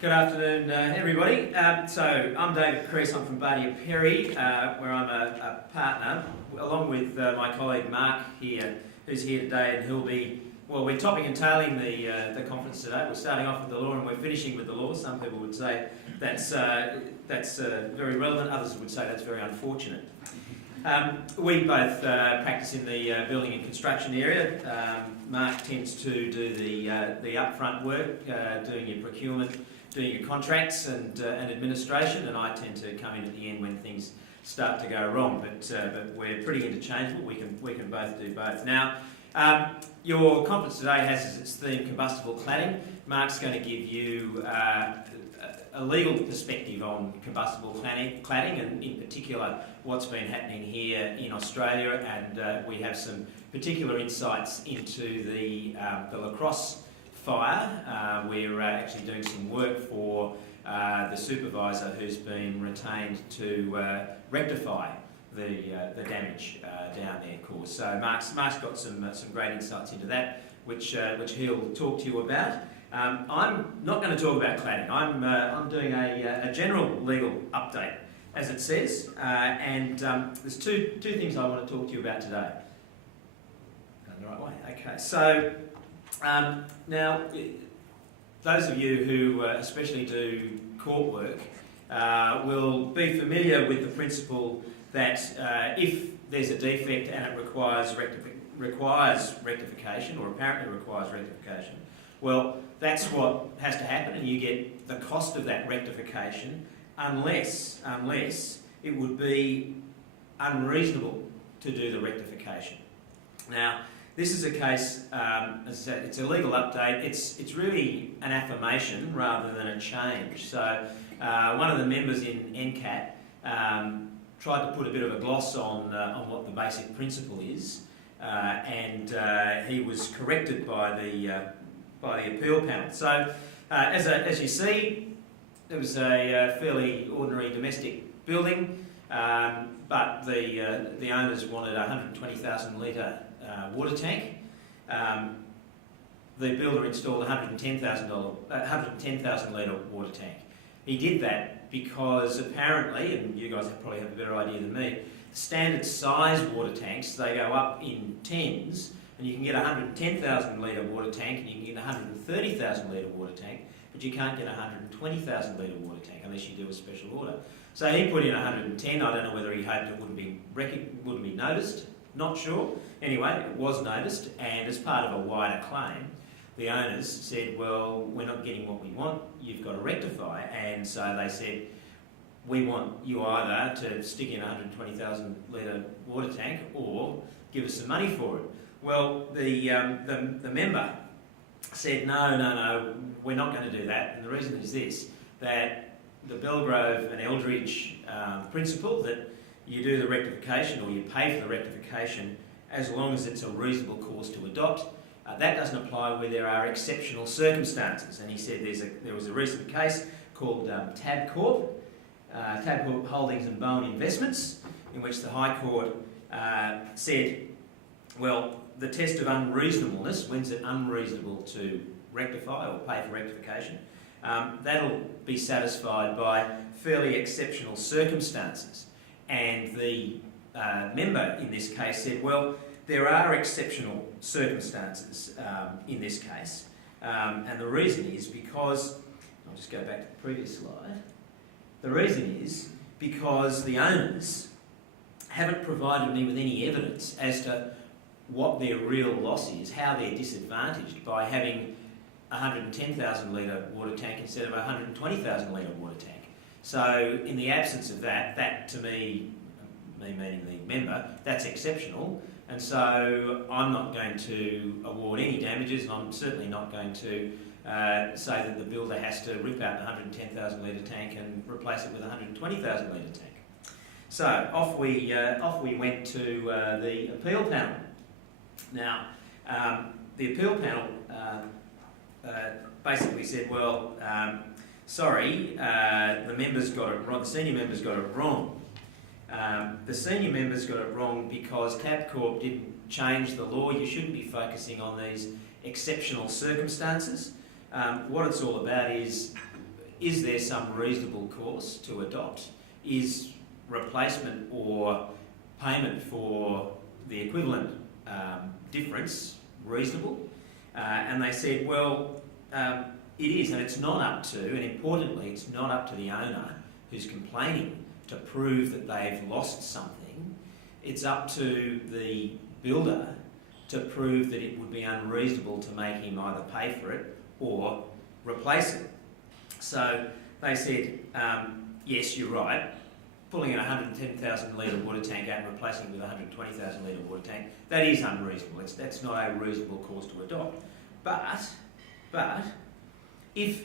Good afternoon, everybody. So I'm Davis Creais. I'm from Bardia Perry, where I'm a partner, along with my colleague Mark here, who's here today, and he'll be, well, we're topping and tailing the conference today. We're starting off with the law and we're finishing with the law. Some people would say that's very relevant. Others would say that's very unfortunate. We both practice in the building and construction area. Mark tends to do the upfront work, doing your procurement, doing your contracts and administration, and I tend to come in at the end when things start to go wrong. But we're pretty interchangeable. We can both do both. Now, your conference today has as its theme combustible cladding. Mark's going to give you a legal perspective on combustible cladding, and in particular what's been happening here in Australia, and we have some particular insights into the La Crosse fire. We're actually doing some work for the supervisor who's been retained to rectify the damage down there caused. So Mark's got some great insights into that, which he'll talk to you about. I'm not going to talk about cladding. I'm doing a general legal update, as it says, and there's two things I want to talk to you about today. Going the right way. Okay. So now, those of you who especially do court work will be familiar with the principle that if there's a defect and it requires rectification, or apparently requires rectification, well, that's what has to happen, and you get the cost of that rectification unless it would be unreasonable to do the rectification. Now, this is a case, as I said, it's a legal update. It's really an affirmation rather than a change. So one of the members in NCAT tried to put a bit of a gloss on what the basic principle is, and he was corrected by the appeal panel. So as you see, it was a fairly ordinary domestic building, but the owners wanted a 120,000 litre water tank. The builder installed a 110,000 litre water tank. He did that because apparently, and you guys probably have a better idea than me, standard size water tanks, they go up in tens, and you can get a 110,000 litre water tank and you can get a 130,000 litre water tank, but you can't get a 120,000 litre water tank unless you do a special order. So he put in 110. I don't know whether he hoped it wouldn't be noticed. Not sure. Anyway, it was noticed, and as part of a wider claim, the owners said, well, we're not getting what we want, you've got to rectify. And so they said, we want you either to stick in a 120,000 litre water tank or give us some money for it. Well, the member said, no, we're not going to do that. And the reason is this, that the Belgrove and Eldridge principle that you do the rectification or you pay for the rectification as long as it's a reasonable course to adopt. That doesn't apply where there are exceptional circumstances. And he said there was a recent case called Tabcorp Holdings and Bowen Investments, in which the High Court said, well, the test of unreasonableness, when's it unreasonable to rectify or pay for rectification, that'll be satisfied by fairly exceptional circumstances. And the member in this case said, well, there are exceptional circumstances in this case, and the reason is because, I'll just go back to the previous slide, the reason is because the owners haven't provided me with any evidence as to what their real loss is, how they're disadvantaged by having a 110,000 litre water tank instead of a 120,000 litre water tank. So in the absence of that to me meaning the member, that's exceptional, and so I'm not going to award any damages, and I'm certainly not going to say that the builder has to rip out the 110,000 litre tank and replace it with a 120,000 litre tank. So off we went to the appeal panel. Now, the appeal panel basically said, well, sorry, the senior members got it wrong. The senior members got it wrong because Tabcorp didn't change the law. You shouldn't be focusing on these exceptional circumstances. What it's all about is is there some reasonable course to adopt? Is replacement or payment for the equivalent difference reasonable? And they said, well, it is, and it's not up to, and importantly, it's not up to the owner who's complaining to prove that they've lost something. It's up to the builder to prove that it would be unreasonable to make him either pay for it or replace it. So they said, yes, you're right, pulling a 110,000 litre water tank out and replacing it with a 120,000 litre water tank, that is unreasonable. That's not a reasonable course to adopt. But if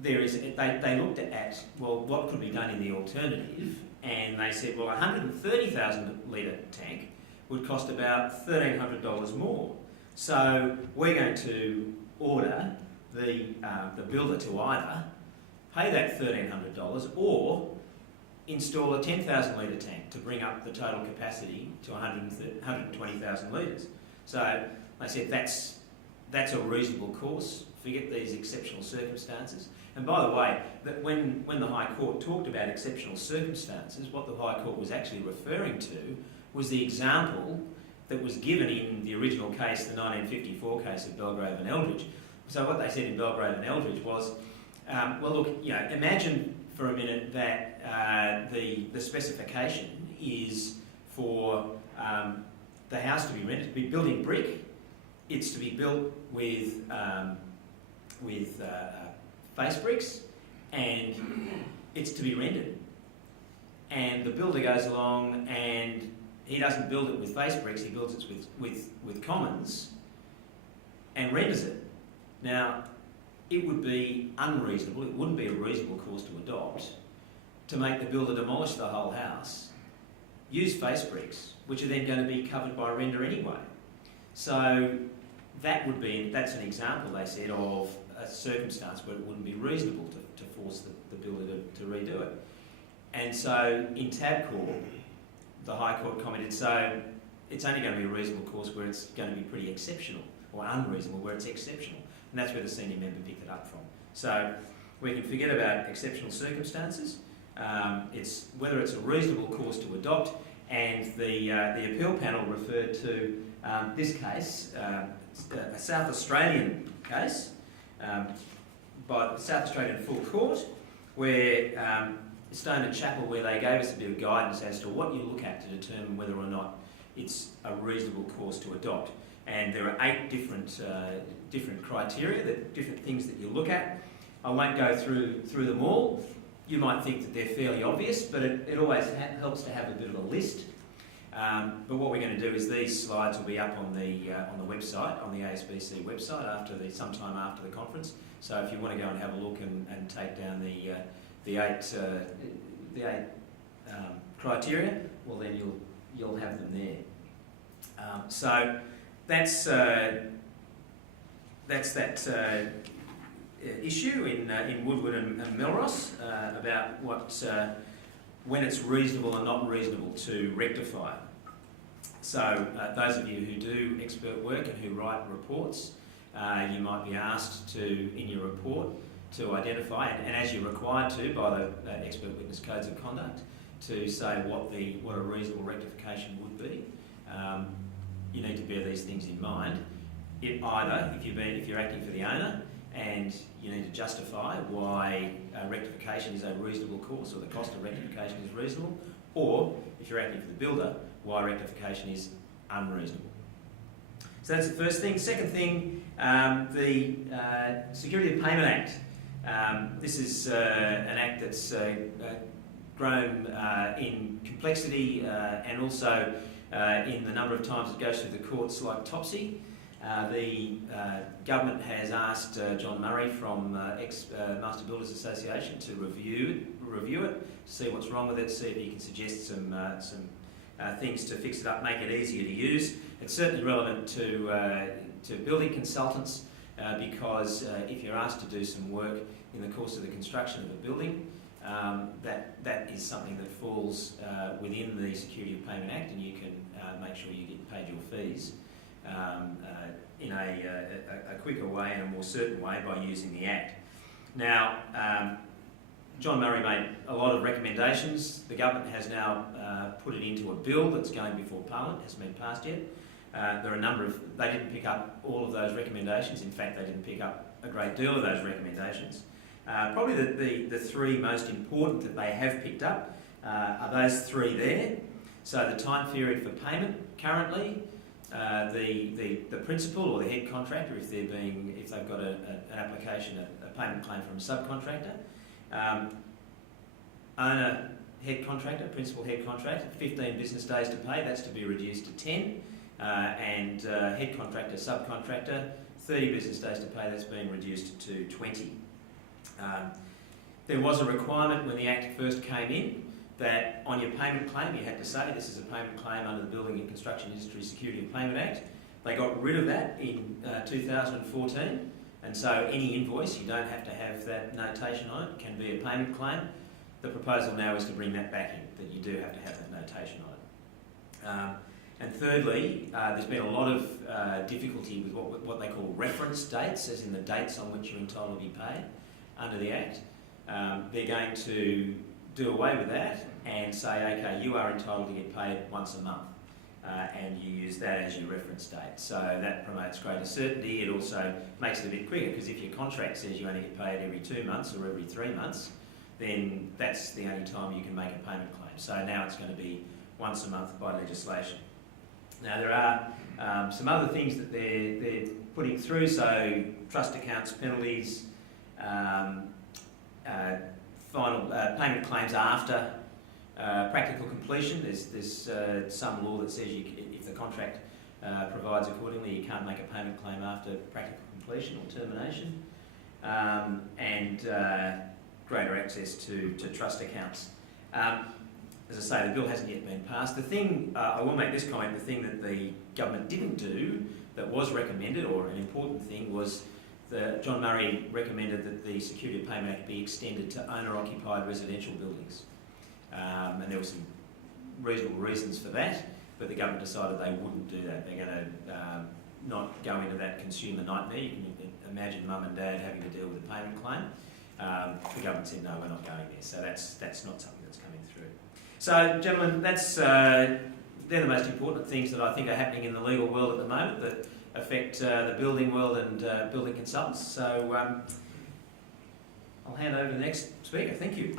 there is, they looked at, well, what could be done in the alternative, and they said, well, a 130,000 litre tank would cost about $1,300 more. So we're going to order the builder to either pay that $1,300 or install a 10,000 litre tank to bring up the total capacity to 120,000 litres. So they said that's a reasonable course. Forget these exceptional circumstances. And by the way, that when the High Court talked about exceptional circumstances, what the High Court was actually referring to was the example that was given in the original case, the 1954 case of Belgrave and Eldridge. So what they said in Belgrave and Eldridge was, well, look, imagine for a minute that the specification is for the house to be rented, to be built in brick. It's to be built with face bricks, and it's to be rendered. And the builder goes along and he doesn't build it with face bricks, he builds it with commons and renders it. Now, it would be unreasonable, it wouldn't be a reasonable course to adopt, to make the builder demolish the whole house, use face bricks, which are then going to be covered by render anyway. So that's an example, they said, of a circumstance where it wouldn't be reasonable to force the builder to redo it. And so in Tabcorp, the High Court commented, so it's only going to be a reasonable course where it's going to be pretty exceptional, or unreasonable where it's exceptional. And that's where the senior member picked it up from. So we can forget about exceptional circumstances. It's whether it's a reasonable course to adopt, and the appeal panel referred to this case, a South Australian case by the South Australian Full Court, where Stone and Chapel, where they gave us a bit of guidance as to what you look at to determine whether or not it's a reasonable course to adopt. And there are 8 different criteria, different things that you look at. I won't go through them all. You might think that they're fairly obvious, but it always helps to have a bit of a list. But what we're going to do is these slides will be up on the website, on the ASBC website, sometime after the conference. So if you want to go and have a look and take down the eight criteria, well then you'll have them there. So that's that issue in Woodward and Melrose about when it's reasonable and not reasonable to rectify. So those of you who do expert work and who write reports, you might be asked to, in your report, to identify, and as you're required to by the expert witness codes of conduct, to say what a reasonable rectification would be. You need to bear these things in mind. Either if you're acting for the owner and you need to justify why rectification is a reasonable course, or the cost of rectification is reasonable, or if you're acting for the builder, why rectification is unreasonable. So that's the first thing. Second thing, the Security of Payment Act. This is an act that's grown in complexity and also in the number of times it goes through the courts like Topsy. The government has asked John Murray from Master Builders Association to review it, see what's wrong with it, see if he can suggest some things to fix it up, make it easier to use. It's certainly relevant to building consultants because if you're asked to do some work in the course of the construction of a building, that is something that falls within the Security of Payment Act, and you can make sure you get paid your fees in a quicker way and a more certain way by using the Act. Now, John Murray made a lot of recommendations. The government has now put it into a bill that's going before Parliament, hasn't been passed yet. There are a number of, they didn't pick up all of those recommendations. In fact, they didn't pick up a great deal of those recommendations. Probably the three most important that they have picked up are those three there. So the time period for payment currently, the principal or the head contractor, if they've got an application, a payment claim from a subcontractor, owner head contractor, principal head contractor, 15 business days to pay, that's to be reduced to 10, and head contractor, subcontractor, 30 business days to pay, that's being reduced to 20. There was a requirement when the Act first came in that on your payment claim you had to say this is a payment claim under the Building and Construction Industry Security and Payment Act. They got rid of that in 2014, and so any invoice, you don't have to have that notation on it, can be a payment claim. The proposal now is to bring that back in, that you do have to have that notation on it. And thirdly, there's been a lot of difficulty with what they call reference dates, as in the dates on which you're entitled to be paid under the Act. They're going to do away with that and say, okay, you are entitled to get paid once a month, and you use that as your reference date. So that promotes greater certainty. It also makes it a bit quicker, because if your contract says you only get paid every 2 months or every 3 months, then that's the only time you can make a payment claim. So now it's going to be once a month by legislation. Now there are some other things that they're putting through, so trust accounts, penalties, final payment claims after practical completion. There's some law that says if the contract provides accordingly, you can't make a payment claim after practical completion or termination, and greater access to trust accounts. As I say, the bill hasn't yet been passed. The thing, I will make this comment, the thing that the government didn't do that was recommended, or an important thing, was John Murray recommended that the Security of Payment Act be extended to owner-occupied residential buildings. And there were some reasonable reasons for that, but the government decided they wouldn't do that. They're going to not go into that consumer nightmare. You can imagine mum and dad having to deal with a payment claim. The government said, no, we're not going there. So that's not something that's coming through. So, gentlemen, they're the most important things that I think are happening in the legal world at the moment that affect the building world and building consultants. So I'll hand over to the next speaker. Thank you.